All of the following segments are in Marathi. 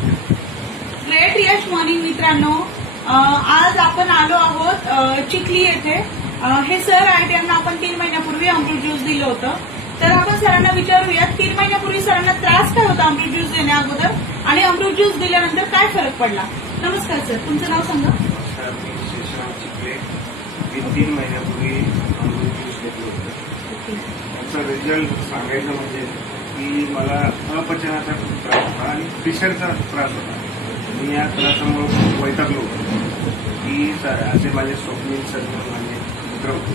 ग्रेट यश मॉर्निंग मित्रांनो, आज आपण आलो आहोत चिखली येथे. हे सर आहेत, यांना आपण 3 महिन्यापूर्वी अमृत ज्यूस दिलं होतं. तर आपण सरांना विचारूयात 3 महिन्यापूर्वी सरांना त्रास काय होता अमृत ज्यूस देण्या अगोदर आणि अमृत ज्यूस दिल्यानंतर काय फरक पडला. नमस्कार सर, तुमचं नाव सांगा. नमस्कार, मी शेषराव चिखले. मी 3 महिन्यापूर्वी अमृत ज्यूस घेतलं होतं. त्याचा रिझल्ट सांगायचं म्हणजे की मला अपचनाचा खूप त्रास होता आणि फिशरचा त्रास होता. मी या त्रासामुळे खूप वैतागलो होतो की असे माझे स्वप्नील सर माझे मित्र होते.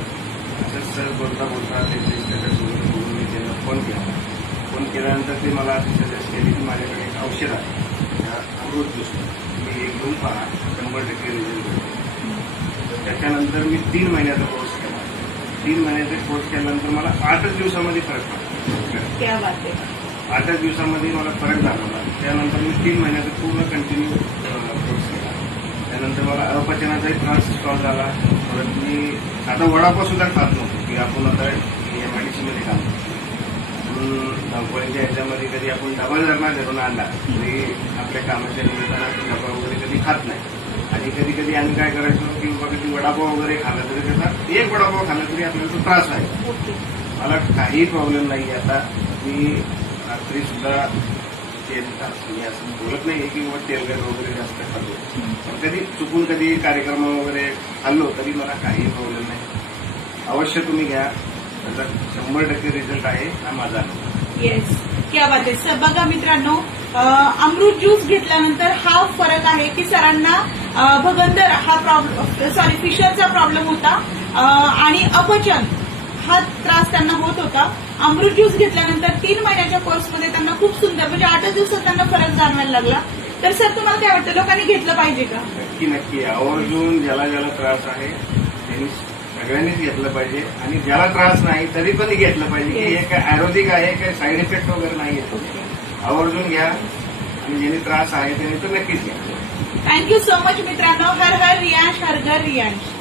असंच सर बोलता बोलता त्यांचे त्याच्यासोबत बोलून मी त्यांना फोन केल्यानंतर ते मला असे सजेस्ट केले की माझ्याकडे एक औषध आहे, त्या अमृत ज्यूस मी एक घेऊन पहा, 100% रिझल्ट होतो. त्याच्यानंतर मी 3 महिन्याचा कोर्स केला. 3 महिन्याचा कोर्स केल्यानंतर मला 8च दिवसामध्ये फरक पडला. 8च दिवसामध्ये मला फरक जाणवला. त्यानंतर मी 3 महिन्याचा पूर्ण कंटिन्यू कोर्स केला. त्यानंतर मला अपचनाचाही त्रास सॉल्व झाला. परत मी आता वडापाव सुद्धा खात नव्हतो की आपण आता MIDC मध्ये खातो. धावपळीच्या ह्याच्यामध्ये कधी आपण डबा जर ना घरून आणला तरी आपल्या कामाच्या निमित्तानं डबा वगैरे कधी खात नाही. आणि कधी कधी आम्ही काय करायचो की बाबा कधी वडापाव वगैरे खाल्ला तरी त्याचा एक वडापाव खाल्ला तरी आपल्याला तो त्रास आहे. मला काही प्रॉब्लेम नाही. आता मी रात्री सुद्धा मी असं बोलत नाही की बाबा तेलकट वगैरे जास्त खातो, पण कधी चुकून कधी कार्यक्रम वगैरे खाल्लो तरी मला काही प्रॉब्लेम नाही. अवश्य तुम्ही घ्या, त्याचा 100% रिझल्ट आहे हा माझा. येस, क्या बात आहे सर. बघा मित्रांनो, अमृत ज्यूस घेतल्यानंतर हा फरक आहे की सरांना भगंदर हा प्रॉब्लेम फिशरचा प्रॉब्लेम होता आणि अपचन हा त्रास त्यांना होत होता. अमृत ज्यूस घेतल्यानंतर 3 महिन्याच्या कोर्समध्ये त्यांना खूप सुंदर म्हणजे 8 दिवसात त्यांना फरक जाणवायला लागला. तर सर तुम्हाला काय वाटतं, लोकांनी घेतलं पाहिजे का? नक्की आवर्जून ज्याला ज्याला त्रास आहे त्यांनी सगळ्यांनीच घेतलं पाहिजे. आणि ज्याला त्रास नाही तरी पण घेतलं पाहिजे की हे काय आयुर्वेदिक आहे, काय साईड इफेक्ट वगैरे नाही येतो. आवर्जून घ्या आणि ज्यांनी त्रास आहे त्यांनी तर नक्कीच घ्या. थँक्यू सो मच मित्रांनो. हर हर रियांश, हर घर रियांश.